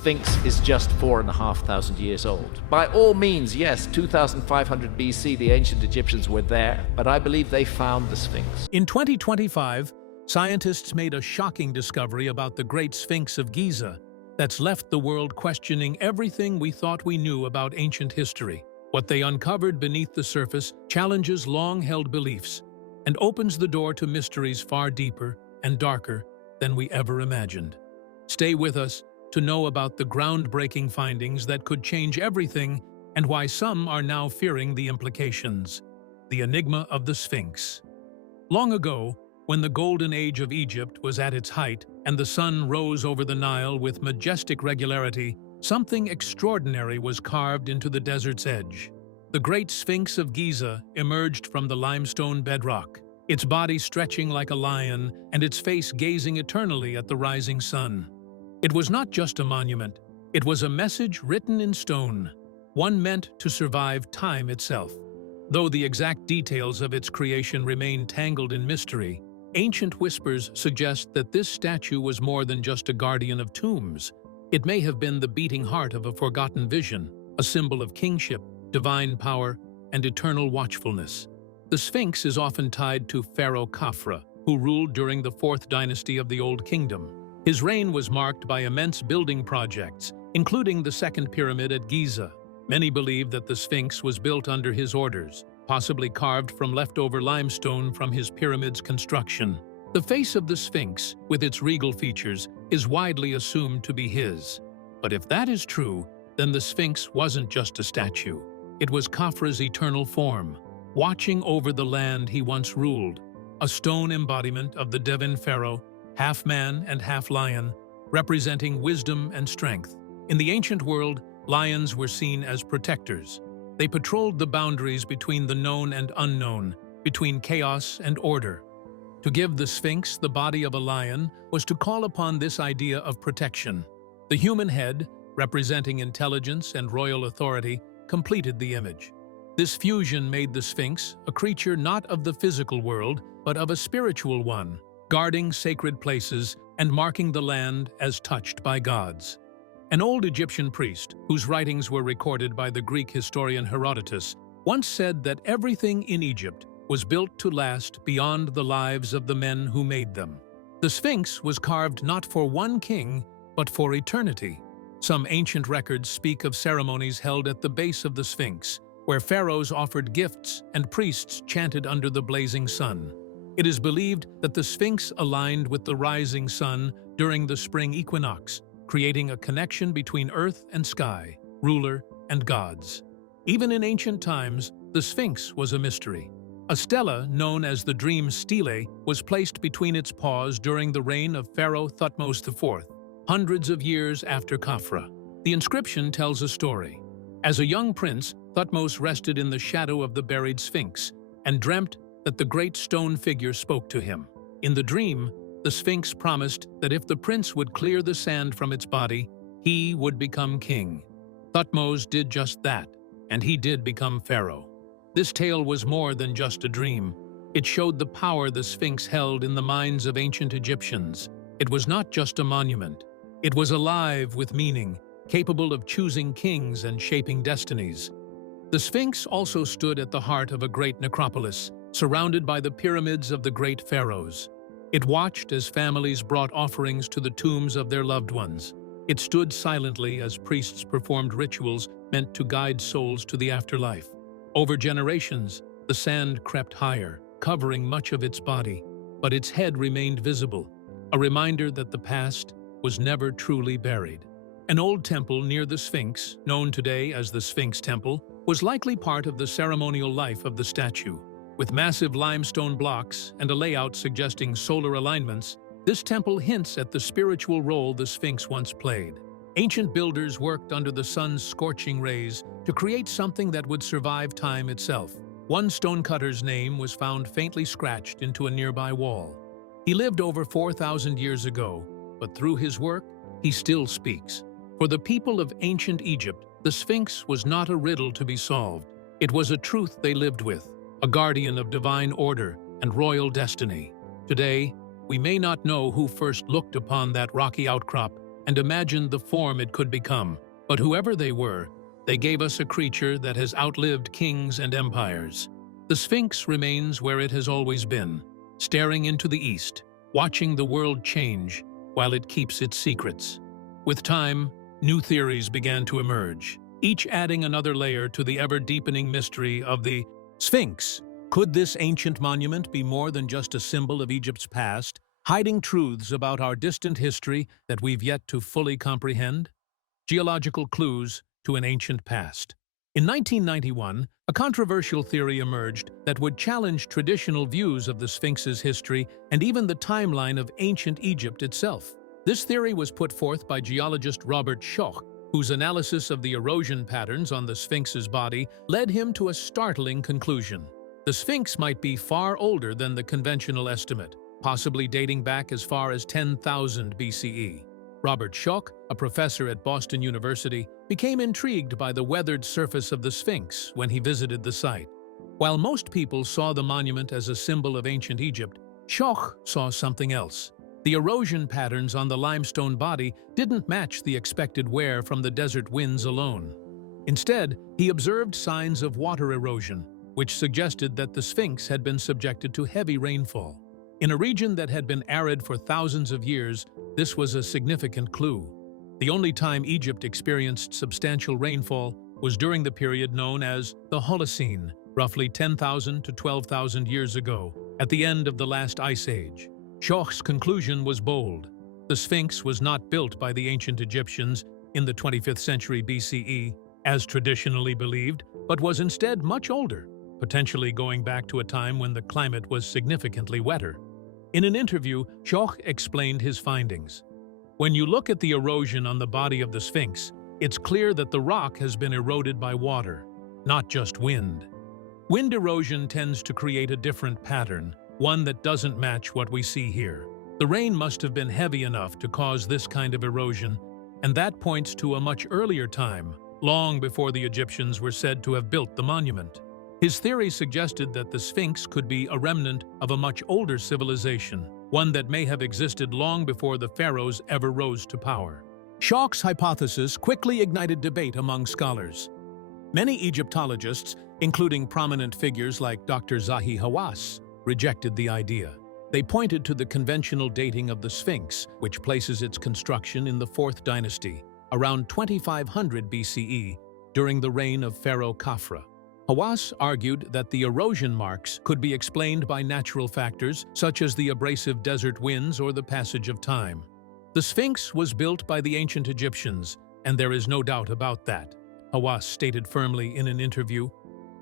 Sphinx is just 4,500 years old. By all means, yes, 2500 BC, the ancient Egyptians were there, but I believe they found the Sphinx. In 2025, scientists made a shocking discovery about the Great Sphinx of Giza that's left the world questioning everything we thought we knew about ancient history. What they uncovered beneath the surface challenges long-held beliefs and opens the door to mysteries far deeper and darker than we ever imagined. Stay with us to know about the groundbreaking findings that could change everything and why some are now fearing the implications. The enigma of the Sphinx. Long ago, when the golden age of Egypt was at its height and the sun rose over the Nile with majestic regularity, something extraordinary was carved into the desert's edge. The Great Sphinx of Giza emerged from the limestone bedrock, its body stretching like a lion and its face gazing eternally at the rising sun. It was not just a monument, it was a message written in stone, one meant to survive time itself. Though the exact details of its creation remain tangled in mystery, ancient whispers suggest that this statue was more than just a guardian of tombs. It may have been the beating heart of a forgotten vision, a symbol of kingship, divine power, and eternal watchfulness. The Sphinx is often tied to Pharaoh Khafra, who ruled during the 4th dynasty of the Old Kingdom. His reign was marked by immense building projects, including the Second Pyramid at Giza. Many believe that the Sphinx was built under his orders, possibly carved from leftover limestone from his pyramid's construction. The face of the Sphinx, with its regal features, is widely assumed to be his. But if that is true, then the Sphinx wasn't just a statue. It was Khafra's eternal form, watching over the land he once ruled, a stone embodiment of the Devon pharaoh, half man and half lion, representing wisdom and strength. In the ancient world, lions were seen as protectors. They patrolled the boundaries between the known and unknown, between chaos and order. To give the Sphinx the body of a lion was to call upon this idea of protection. The human head, representing intelligence and royal authority, completed the image. This fusion made the Sphinx a creature not of the physical world, but of a spiritual one, guarding sacred places and marking the land as touched by gods. An old Egyptian priest, whose writings were recorded by the Greek historian Herodotus, once said that everything in Egypt was built to last beyond the lives of the men who made them. The Sphinx was carved not for one king, but for eternity. Some ancient records speak of ceremonies held at the base of the Sphinx, where pharaohs offered gifts and priests chanted under the blazing sun. It is believed that the Sphinx aligned with the rising sun during the spring equinox, creating a connection between earth and sky, ruler and gods. Even in ancient times, the Sphinx was a mystery. A stela, known as the Dream Stele, was placed between its paws during the reign of Pharaoh Thutmose IV, hundreds of years after Khafra. The inscription tells a story. As a young prince, Thutmose rested in the shadow of the buried Sphinx and dreamt that the great stone figure spoke to him. In the dream, the Sphinx promised that if the prince would clear the sand from its body, he would become king. Thutmose did just that, and he did become pharaoh. This tale was more than just a dream. It showed the power the Sphinx held in the minds of ancient Egyptians. It was not just a monument. It was alive with meaning, capable of choosing kings and shaping destinies. The Sphinx also stood at the heart of a great necropolis, surrounded by the pyramids of the great pharaohs. It watched as families brought offerings to the tombs of their loved ones. It stood silently as priests performed rituals meant to guide souls to the afterlife. Over generations, the sand crept higher, covering much of its body, but its head remained visible, a reminder that the past was never truly buried. An old temple near the Sphinx, known today as the Sphinx Temple, was likely part of the ceremonial life of the statue. With massive limestone blocks and a layout suggesting solar alignments, this temple hints at the spiritual role the Sphinx once played. Ancient builders worked under the sun's scorching rays to create something that would survive time itself. One stonecutter's name was found faintly scratched into a nearby wall. He lived over 4,000 years ago, but through his work, he still speaks. For the people of ancient Egypt, the Sphinx was not a riddle to be solved. It was a truth they lived with, a guardian of divine order and royal destiny. Today, we may not know who first looked upon that rocky outcrop and imagined the form it could become. But whoever they were, they gave us a creature that has outlived kings and empires. The Sphinx remains where it has always been, staring into the east, watching the world change while it keeps its secrets. With time, new theories began to emerge, each adding another layer to the ever-deepening mystery of the Sphinx. Could this ancient monument be more than just a symbol of Egypt's past, hiding truths about our distant history that we've yet to fully comprehend? Geological clues to an ancient past. In 1991, a controversial theory emerged that would challenge traditional views of the Sphinx's history and even the timeline of ancient Egypt itself. This theory was put forth by geologist Robert Schoch, whose analysis of the erosion patterns on the Sphinx's body led him to a startling conclusion. The Sphinx might be far older than the conventional estimate, possibly dating back as far as 10,000 BCE. Robert Schoch, a professor at Boston University, became intrigued by the weathered surface of the Sphinx when he visited the site. While most people saw the monument as a symbol of ancient Egypt, Schoch saw something else. The erosion patterns on the limestone body didn't match the expected wear from the desert winds alone. Instead, he observed signs of water erosion, which suggested that the Sphinx had been subjected to heavy rainfall. In a region that had been arid for thousands of years, this was a significant clue. The only time Egypt experienced substantial rainfall was during the period known as the Holocene, roughly 10,000 to 12,000 years ago, at the end of the last ice age. Schoch's conclusion was bold. The Sphinx was not built by the ancient Egyptians in the 25th century BCE, as traditionally believed, but was instead much older, potentially going back to a time when the climate was significantly wetter. In an interview, Schoch explained his findings. When you look at the erosion on the body of the Sphinx, it's clear that the rock has been eroded by water, not just wind. Wind erosion tends to create a different pattern, one that doesn't match what we see here. The rain must have been heavy enough to cause this kind of erosion, and that points to a much earlier time, long before the Egyptians were said to have built the monument. His theory suggested that the Sphinx could be a remnant of a much older civilization, one that may have existed long before the pharaohs ever rose to power. Schoch's hypothesis quickly ignited debate among scholars. Many Egyptologists, including prominent figures like Dr. Zahi Hawass, rejected the idea. They pointed to the conventional dating of the Sphinx, which places its construction in the 4th dynasty, around 2500 BCE, during the reign of Pharaoh Khafra. Hawass argued that the erosion marks could be explained by natural factors such as the abrasive desert winds or the passage of time. The Sphinx was built by the ancient Egyptians, and there is no doubt about that, Hawass stated firmly in an interview.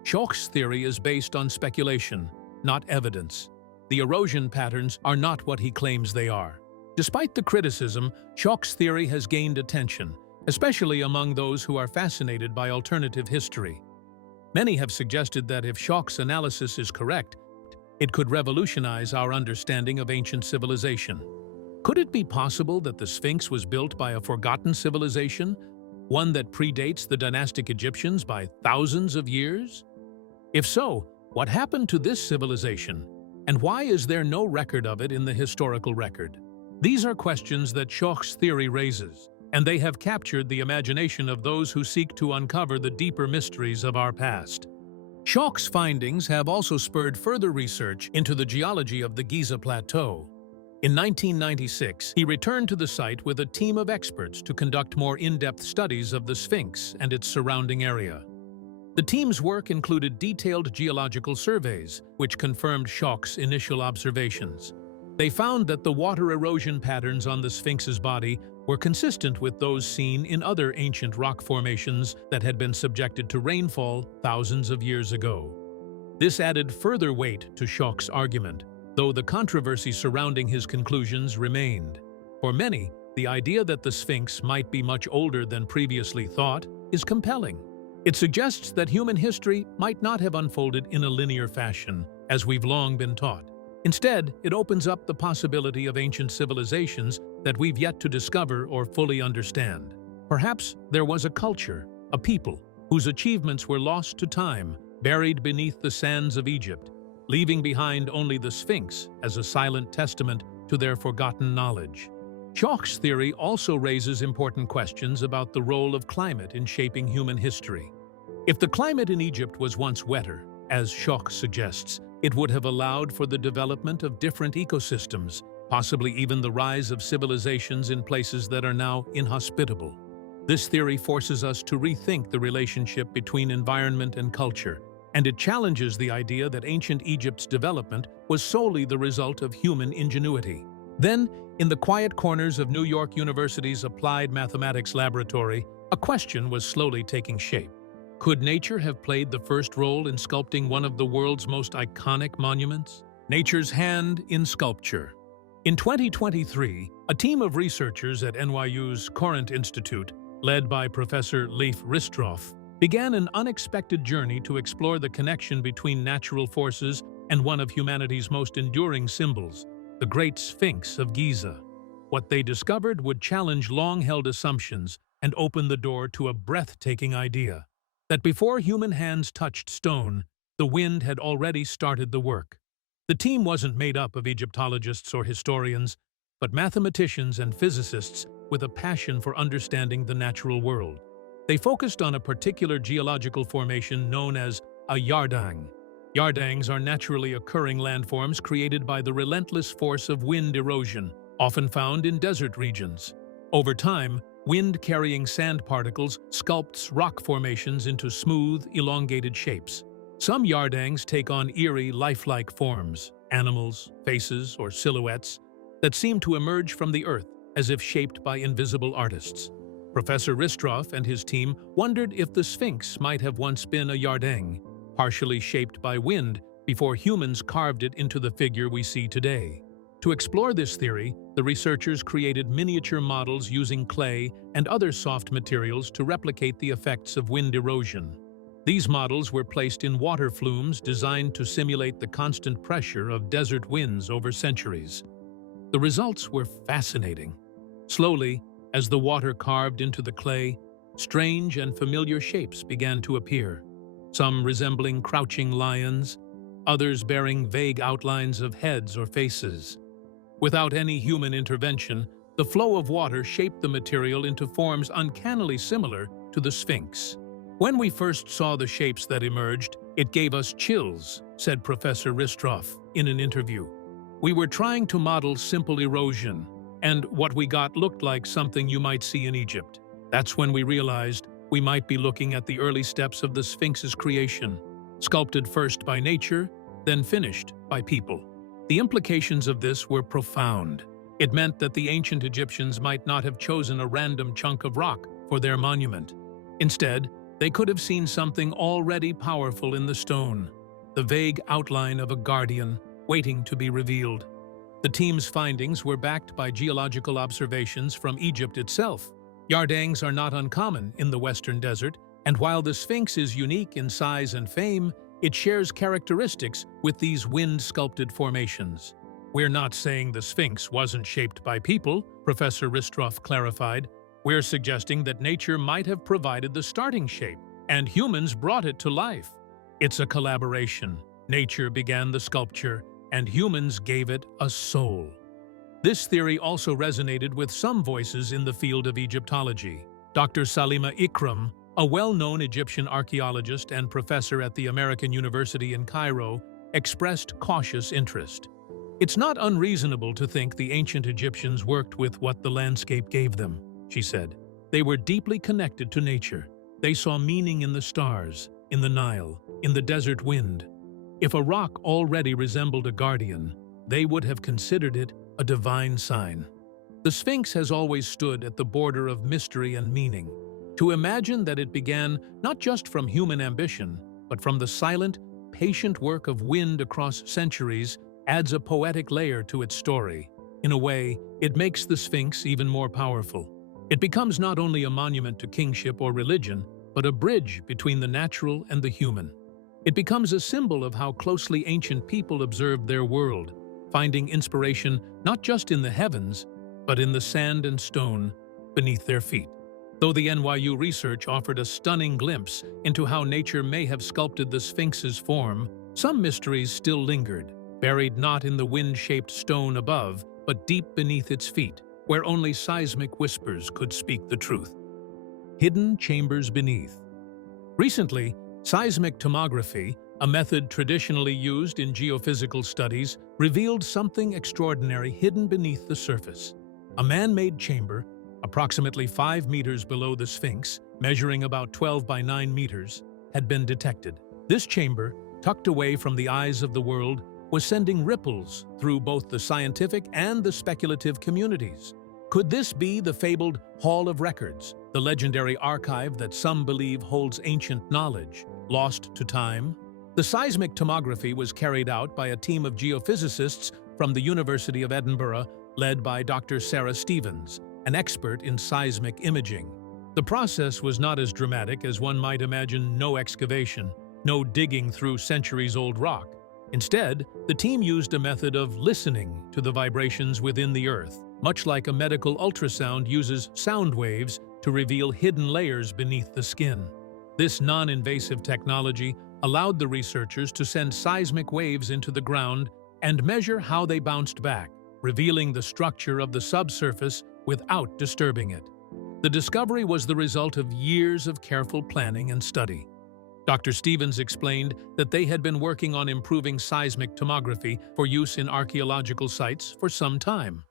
Schoch's theory is based on speculation, not evidence. The erosion patterns are not what he claims they are. Despite the criticism, Schoch's theory has gained attention, especially among those who are fascinated by alternative history. Many have suggested that if Schoch's analysis is correct, it could revolutionize our understanding of ancient civilization. Could it be possible that the Sphinx was built by a forgotten civilization, one that predates the dynastic Egyptians by thousands of years? If so, what happened to this civilization, and why is there no record of it in the historical record? These are questions that Schoch's theory raises, and they have captured the imagination of those who seek to uncover the deeper mysteries of our past. Schoch's findings have also spurred further research into the geology of the Giza Plateau. In 1996, he returned to the site with a team of experts to conduct more in-depth studies of the Sphinx and its surrounding area. The team's work included detailed geological surveys, which confirmed Schoch's initial observations. They found that the water erosion patterns on the Sphinx's body were consistent with those seen in other ancient rock formations that had been subjected to rainfall thousands of years ago. This added further weight to Schoch's argument, though the controversy surrounding his conclusions remained. For many, the idea that the Sphinx might be much older than previously thought is compelling. It suggests that human history might not have unfolded in a linear fashion, as we've long been taught. Instead, it opens up the possibility of ancient civilizations that we've yet to discover or fully understand. Perhaps there was a culture, a people, whose achievements were lost to time, buried beneath the sands of Egypt, leaving behind only the Sphinx as a silent testament to their forgotten knowledge. Schoch's theory also raises important questions about the role of climate in shaping human history. If the climate in Egypt was once wetter, as Schoch suggests, it would have allowed for the development of different ecosystems, possibly even the rise of civilizations in places that are now inhospitable. This theory forces us to rethink the relationship between environment and culture, and it challenges the idea that ancient Egypt's development was solely the result of human ingenuity. Then, in the quiet corners of New York University's Applied Mathematics Laboratory, a question was slowly taking shape. Could nature have played the first role in sculpting one of the world's most iconic monuments? Nature's hand in sculpture. In 2023, a team of researchers at NYU's Courant Institute, led by Professor Leif Ristroff, began an unexpected journey to explore the connection between natural forces and one of humanity's most enduring symbols, the Great Sphinx of Giza. What they discovered would challenge long-held assumptions and open the door to a breathtaking idea: that before human hands touched stone, the wind had already started the work. The team wasn't made up of Egyptologists or historians, but mathematicians and physicists with a passion for understanding the natural world. They focused on a particular geological formation known as a yardang. Yardangs are naturally occurring landforms created by the relentless force of wind erosion, often found in desert regions. Over time, wind carrying sand particles sculpts rock formations into smooth, elongated shapes. Some yardangs take on eerie, lifelike forms, animals, faces, or silhouettes that seem to emerge from the earth as if shaped by invisible artists. Professor Ristroff and his team wondered if the Sphinx might have once been a yardang, partially shaped by wind before humans carved it into the figure we see today. To explore this theory, the researchers created miniature models using clay and other soft materials to replicate the effects of wind erosion. These models were placed in water flumes designed to simulate the constant pressure of desert winds over centuries. The results were fascinating. Slowly, as the water carved into the clay, strange and familiar shapes began to appear, some resembling crouching lions, others bearing vague outlines of heads or faces. Without any human intervention, the flow of water shaped the material into forms uncannily similar to the Sphinx. When we first saw the shapes that emerged, it gave us chills, said Professor Ristroff in an interview. We were trying to model simple erosion, and what we got looked like something you might see in Egypt. That's when we realized we might be looking at the early steps of the Sphinx's creation, sculpted first by nature, then finished by people. The implications of this were profound. It meant that the ancient Egyptians might not have chosen a random chunk of rock for their monument. Instead, they could have seen something already powerful in the stone, the vague outline of a guardian waiting to be revealed. The team's findings were backed by geological observations from Egypt itself. Yardangs are not uncommon in the Western Desert, and while the Sphinx is unique in size and fame, it shares characteristics with these wind-sculpted formations. We're not saying the Sphinx wasn't shaped by people, Professor Ristroff clarified. We're suggesting that nature might have provided the starting shape, and humans brought it to life. It's a collaboration. Nature began the sculpture, and humans gave it a soul. This theory also resonated with some voices in the field of Egyptology. Dr. Salima Ikram, a well-known Egyptian archaeologist and professor at the American University in Cairo, expressed cautious interest. It's not unreasonable to think the ancient Egyptians worked with what the landscape gave them, she said. They were deeply connected to nature. They saw meaning in the stars, in the Nile, in the desert wind. If a rock already resembled a guardian, they would have considered it a divine sign. The Sphinx has always stood at the border of mystery and meaning. To imagine that it began not just from human ambition, but from the silent, patient work of wind across centuries adds a poetic layer to its story. In a way, it makes the Sphinx even more powerful. It becomes not only a monument to kingship or religion, but a bridge between the natural and the human. It becomes a symbol of how closely ancient people observed their world, finding inspiration not just in the heavens, but in the sand and stone beneath their feet. Though the NYU research offered a stunning glimpse into how nature may have sculpted the Sphinx's form, some mysteries still lingered, buried not in the wind-shaped stone above, but deep beneath its feet. where only seismic whispers could speak the truth. Hidden chambers beneath. Recently, seismic tomography, a method traditionally used in geophysical studies, revealed something extraordinary hidden beneath the surface. A man-made chamber, approximately 5 meters below the Sphinx, measuring about 12 by 9 meters, had been detected. This chamber, tucked away from the eyes of the world, was sending ripples through both the scientific and the speculative communities. Could this be the fabled Hall of Records, the legendary archive that some believe holds ancient knowledge, lost to time? The seismic tomography was carried out by a team of geophysicists from the University of Edinburgh, led by Dr. Sarah Stevens, an expert in seismic imaging. The process was not as dramatic as one might imagine: no excavation, no digging through centuries-old rock. Instead, the team used a method of listening to the vibrations within the Earth, much like a medical ultrasound uses sound waves to reveal hidden layers beneath the skin. This non-invasive technology allowed the researchers to send seismic waves into the ground and measure how they bounced back, revealing the structure of the subsurface without disturbing it. The discovery was the result of years of careful planning and study. Dr. Stevens explained that they had been working on improving seismic tomography for use in archaeological sites for some time.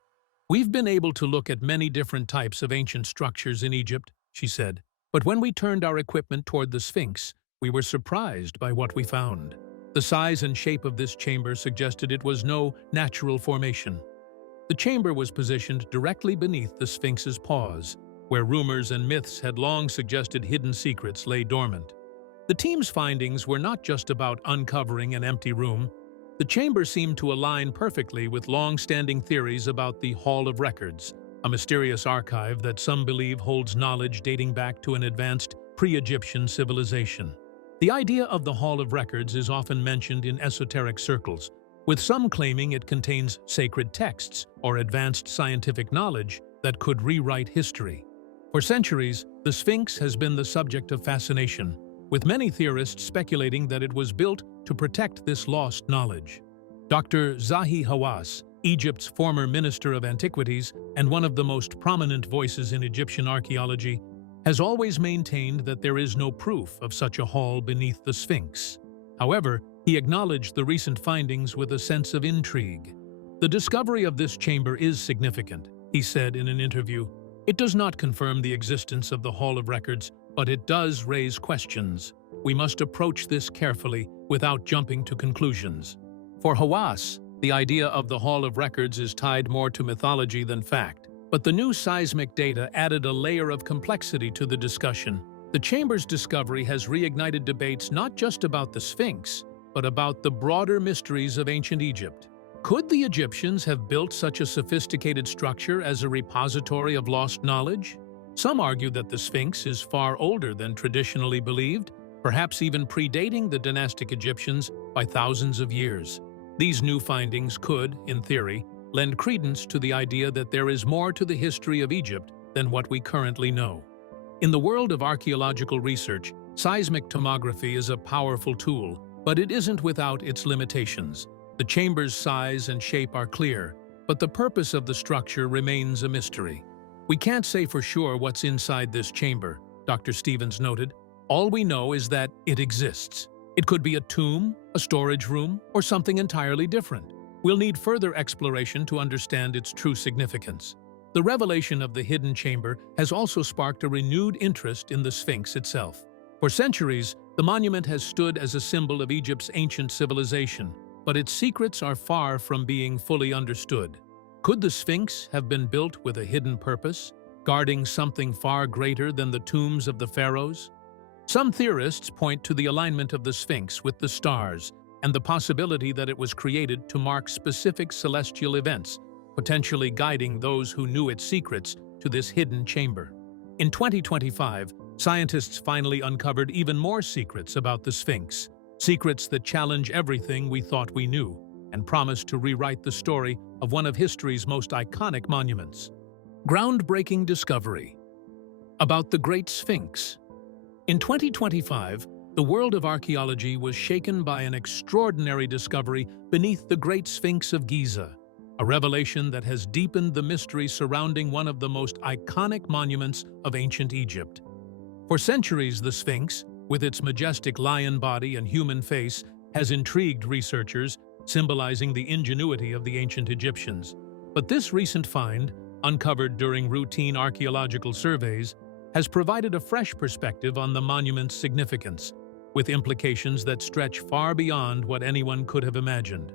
"We've been able to look at many different types of ancient structures in Egypt," she said, "but when we turned our equipment toward the Sphinx, we were surprised by what we found. The size and shape of this chamber suggested it was no natural formation. The chamber was positioned directly beneath the Sphinx's paws, where rumors and myths had long suggested hidden secrets lay dormant. The team's findings were not just about uncovering an empty room. The chamber seemed to align perfectly with long-standing theories about the Hall of Records, a mysterious archive that some believe holds knowledge dating back to an advanced pre-Egyptian civilization. The idea of the Hall of Records is often mentioned in esoteric circles, with some claiming it contains sacred texts or advanced scientific knowledge that could rewrite history. For centuries, the Sphinx has been the subject of fascination, with many theorists speculating that it was built to protect this lost knowledge. Dr. Zahi Hawass, Egypt's former Minister of Antiquities and one of the most prominent voices in Egyptian archaeology, has always maintained that there is no proof of such a hall beneath the Sphinx. However, he acknowledged the recent findings with a sense of intrigue. "The discovery of this chamber is significant," he said in an interview. "It does not confirm the existence of the Hall of Records, but it does raise questions. We must approach this carefully without jumping to conclusions." For Hawass, the idea of the Hall of Records is tied more to mythology than fact. But the new seismic data added a layer of complexity to the discussion. The chamber's discovery has reignited debates not just about the Sphinx, but about the broader mysteries of ancient Egypt. Could the Egyptians have built such a sophisticated structure as a repository of lost knowledge? Some argue that the Sphinx is far older than traditionally believed, perhaps even predating the dynastic Egyptians by thousands of years. These new findings could, in theory, lend credence to the idea that there is more to the history of Egypt than what we currently know. In the world of archaeological research, seismic tomography is a powerful tool, but it isn't without its limitations. The chamber's size and shape are clear, but the purpose of the structure remains a mystery. "We can't say for sure what's inside this chamber," Dr. Stevens noted. "All we know is that it exists. It could be a tomb, a storage room, or something entirely different. We'll need further exploration to understand its true significance." The revelation of the hidden chamber has also sparked a renewed interest in the Sphinx itself. For centuries, the monument has stood as a symbol of Egypt's ancient civilization, but its secrets are far from being fully understood. Could the Sphinx have been built with a hidden purpose, guarding something far greater than the tombs of the pharaohs? Some theorists point to the alignment of the Sphinx with the stars and the possibility that it was created to mark specific celestial events, potentially guiding those who knew its secrets to this hidden chamber. In 2025, scientists finally uncovered even more secrets about the Sphinx, secrets that challenge everything we thought we knew and promise to rewrite the story of one of history's most iconic monuments. Groundbreaking discovery about the Great Sphinx. In 2025, the world of archaeology was shaken by an extraordinary discovery beneath the Great Sphinx of Giza. a revelation that has deepened the mystery surrounding one of the most iconic monuments of ancient Egypt. For centuries, the Sphinx, with its majestic lion body and human face, has intrigued researchers, symbolizing the ingenuity of the ancient Egyptians. But this recent find, uncovered during routine archaeological surveys, has provided a fresh perspective on the monument's significance, with implications that stretch far beyond what anyone could have imagined.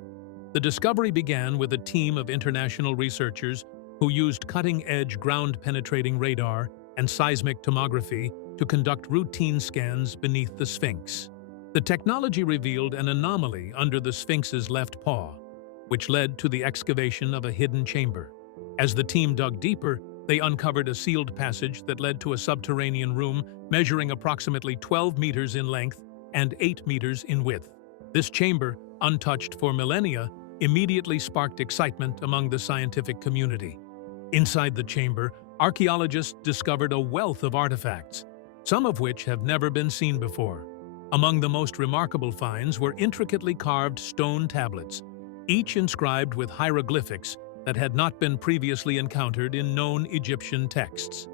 The discovery began with a team of international researchers who used cutting-edge ground-penetrating radar and seismic tomography to conduct routine scans beneath the Sphinx. The technology revealed an anomaly under the Sphinx's left paw, which led to the excavation of a hidden chamber. As the team dug deeper, they uncovered a sealed passage that led to a subterranean room measuring approximately 12 meters in length and 8 meters in width. This chamber, untouched for millennia, immediately sparked excitement among the scientific community. Inside the chamber, archaeologists discovered a wealth of artifacts, some of which have never been seen before. Among the most remarkable finds were intricately carved stone tablets, each inscribed with hieroglyphics that had not been previously encountered in known Egyptian texts.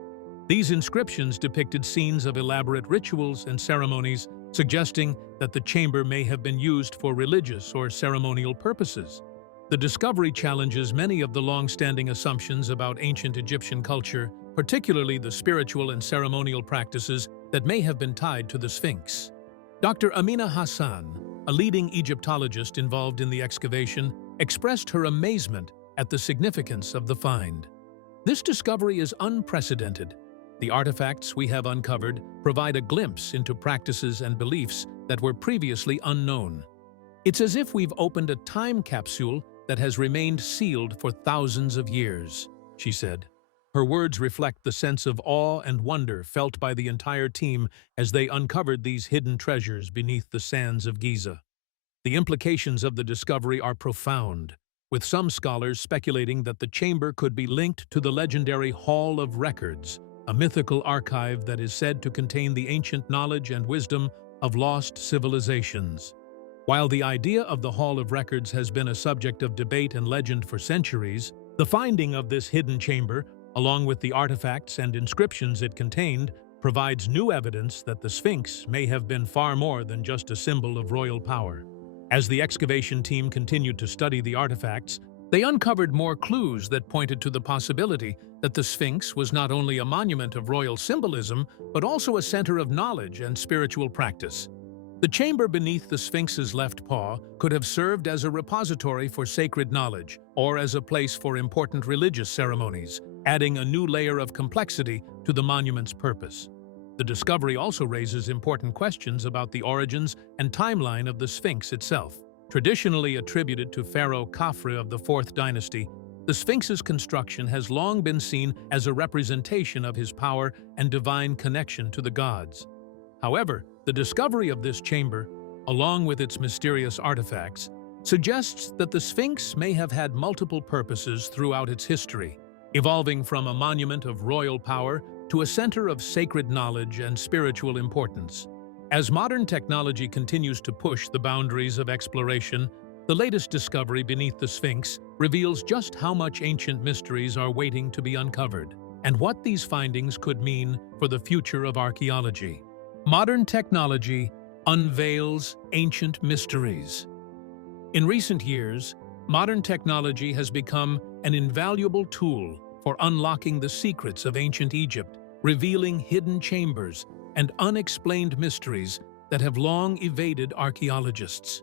These inscriptions depicted scenes of elaborate rituals and ceremonies, suggesting that the chamber may have been used for religious or ceremonial purposes. The discovery challenges many of the long-standing assumptions about ancient Egyptian culture, particularly the spiritual and ceremonial practices that may have been tied to the Sphinx. Dr. Amina Hassan, a leading Egyptologist involved in the excavation, expressed her amazement at the significance of the find. This discovery is unprecedented. The artifacts we have uncovered provide a glimpse into practices and beliefs that were previously unknown. It's as if we've opened a time capsule that has remained sealed for thousands of years, she said. Her words reflect the sense of awe and wonder felt by the entire team as they uncovered these hidden treasures beneath the sands of Giza. The implications of the discovery are profound, with some scholars speculating that the chamber could be linked to the legendary Hall of Records, a mythical archive that is said to contain the ancient knowledge and wisdom of lost civilizations. While the idea of the Hall of Records has been a subject of debate and legend for centuries, the finding of this hidden chamber, along with the artifacts and inscriptions it contained, provides new evidence that the Sphinx may have been far more than just a symbol of royal power. As the excavation team continued to study the artifacts, they uncovered more clues that pointed to the possibility that the Sphinx was not only a monument of royal symbolism, but also a center of knowledge and spiritual practice. The chamber beneath the Sphinx's left paw could have served as a repository for sacred knowledge or as a place for important religious ceremonies, adding a new layer of complexity to the monument's purpose. The discovery also raises important questions about the origins and timeline of the Sphinx itself. Traditionally attributed to Pharaoh Khafre of the 4th dynasty, the Sphinx's construction has long been seen as a representation of his power and divine connection to the gods. However, the discovery of this chamber, along with its mysterious artifacts, suggests that the Sphinx may have had multiple purposes throughout its history, evolving from a monument of royal power to a center of sacred knowledge and spiritual importance. As modern technology continues to push the boundaries of exploration, the latest discovery beneath the Sphinx reveals just how much ancient mysteries are waiting to be uncovered, and what these findings could mean for the future of archaeology. Modern technology unveils ancient mysteries. In recent years, modern technology has become an invaluable tool for unlocking the secrets of ancient Egypt, revealing hidden chambers and unexplained mysteries that have long evaded archaeologists.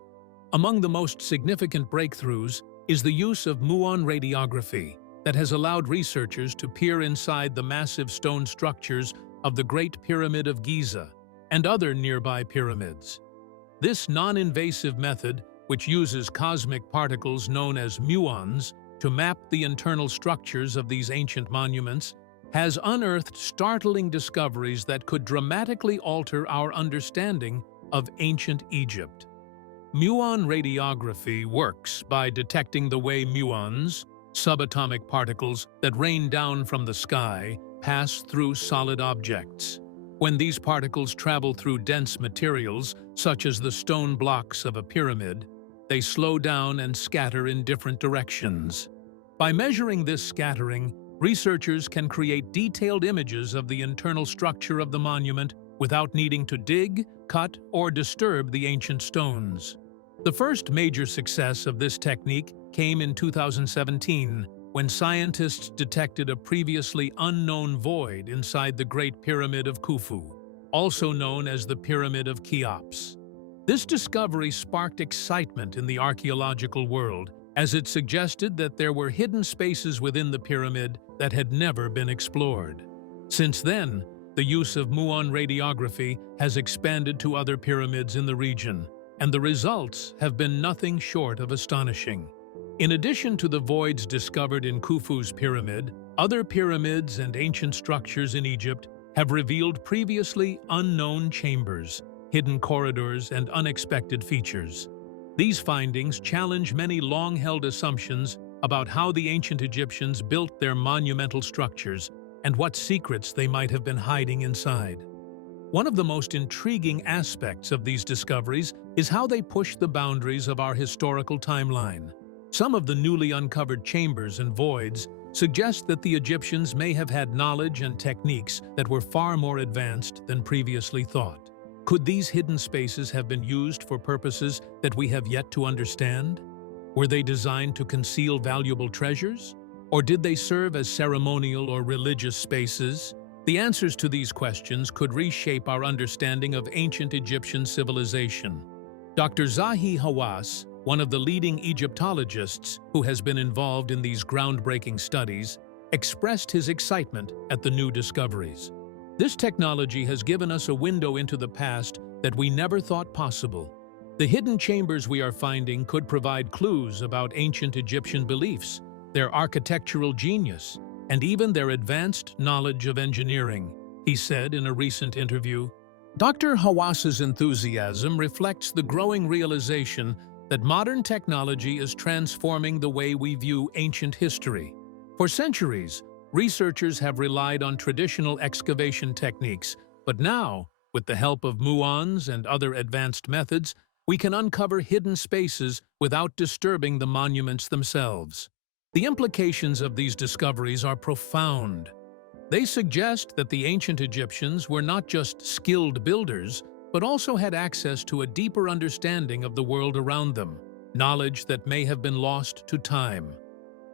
Among the most significant breakthroughs is the use of muon radiography that has allowed researchers to peer inside the massive stone structures of the Great Pyramid of Giza and other nearby pyramids. This non-invasive method, which uses cosmic particles known as muons to map the internal structures of these ancient monuments, has unearthed startling discoveries that could dramatically alter our understanding of ancient Egypt. Muon radiography works by detecting the way muons, subatomic particles that rain down from the sky, pass through solid objects. When these particles travel through dense materials, such as the stone blocks of a pyramid, they slow down and scatter in different directions. By measuring this scattering, researchers can create detailed images of the internal structure of the monument without needing to dig, cut, or disturb the ancient stones. The first major success of this technique came in 2017, when scientists detected a previously unknown void inside the Great Pyramid of Khufu, also known as the Pyramid of Cheops. This discovery sparked excitement in the archaeological world, as it suggested that there were hidden spaces within the pyramid that had never been explored. Since then, the use of muon radiography has expanded to other pyramids in the region, and the results have been nothing short of astonishing. In addition to the voids discovered in Khufu's pyramid, other pyramids and ancient structures in Egypt have revealed previously unknown chambers, hidden corridors, and unexpected features. These findings challenge many long-held assumptions about how the ancient Egyptians built their monumental structures and what secrets they might have been hiding inside. One of the most intriguing aspects of these discoveries is how they push the boundaries of our historical timeline. Some of the newly uncovered chambers and voids suggest that the Egyptians may have had knowledge and techniques that were far more advanced than previously thought. Could these hidden spaces have been used for purposes that we have yet to understand? Were they designed to conceal valuable treasures? Or did they serve as ceremonial or religious spaces? The answers to these questions could reshape our understanding of ancient Egyptian civilization. Dr. Zahi Hawass, one of the leading Egyptologists who has been involved in these groundbreaking studies, expressed his excitement at the new discoveries. This technology has given us a window into the past that we never thought possible. The hidden chambers we are finding could provide clues about ancient Egyptian beliefs, their architectural genius, and even their advanced knowledge of engineering, he said in a recent interview. Dr. Hawass's enthusiasm reflects the growing realization that modern technology is transforming the way we view ancient history. For centuries, researchers have relied on traditional excavation techniques, but now, with the help of muons and other advanced methods, we can uncover hidden spaces without disturbing the monuments themselves. The implications of these discoveries are profound. They suggest that the ancient Egyptians were not just skilled builders, but also had access to a deeper understanding of the world around them, knowledge that may have been lost to time.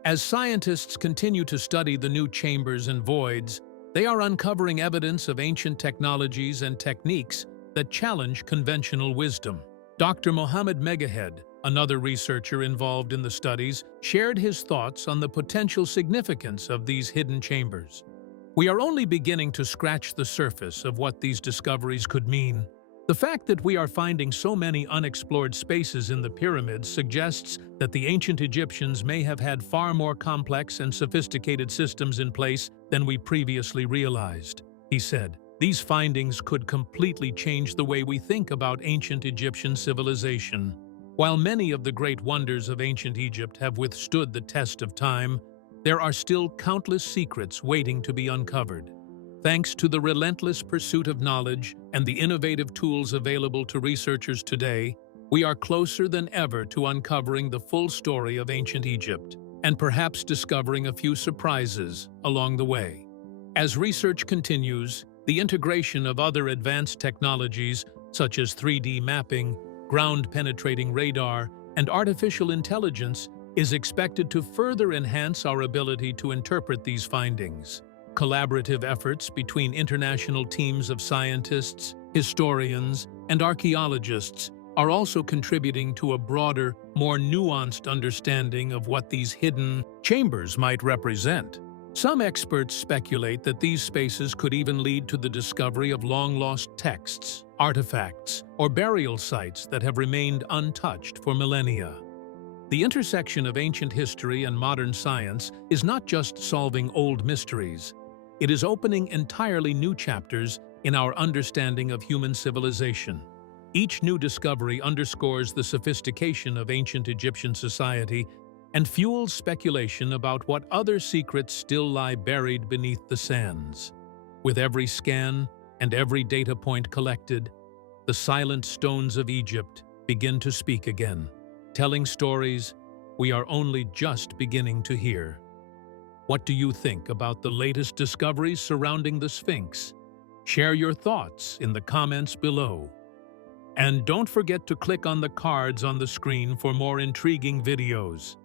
As scientists continue to study the new chambers and voids, they are uncovering evidence of ancient technologies and techniques that challenge conventional wisdom. Dr. Mohammed Megahed, another researcher involved in the studies, shared his thoughts on the potential significance of these hidden chambers. We are only beginning to scratch the surface of what these discoveries could mean. The fact that we are finding so many unexplored spaces in the pyramids suggests that the ancient Egyptians may have had far more complex and sophisticated systems in place than we previously realized, he said. These findings could completely change the way we think about ancient Egyptian civilization. While many of the great wonders of ancient Egypt have withstood the test of time, there are still countless secrets waiting to be uncovered. Thanks to the relentless pursuit of knowledge and the innovative tools available to researchers today, we are closer than ever to uncovering the full story of ancient Egypt, and perhaps discovering a few surprises along the way. As research continues, the integration of other advanced technologies, such as 3D mapping, ground-penetrating radar, and artificial intelligence, is expected to further enhance our ability to interpret these findings. Collaborative efforts between international teams of scientists, historians, and archaeologists are also contributing to a broader, more nuanced understanding of what these hidden chambers might represent. Some experts speculate that these spaces could even lead to the discovery of long-lost texts, artifacts, or burial sites that have remained untouched for millennia. The intersection of ancient history and modern science is not just solving old mysteries. It is opening entirely new chapters in our understanding of human civilization. Each new discovery underscores the sophistication of ancient Egyptian society and fuels speculation about what other secrets still lie buried beneath the sands. With every scan and every data point collected, the silent stones of Egypt begin to speak again, telling stories we are only just beginning to hear. What do you think about the latest discoveries surrounding the Sphinx? Share your thoughts in the comments below. And don't forget to click on the cards on the screen for more intriguing videos.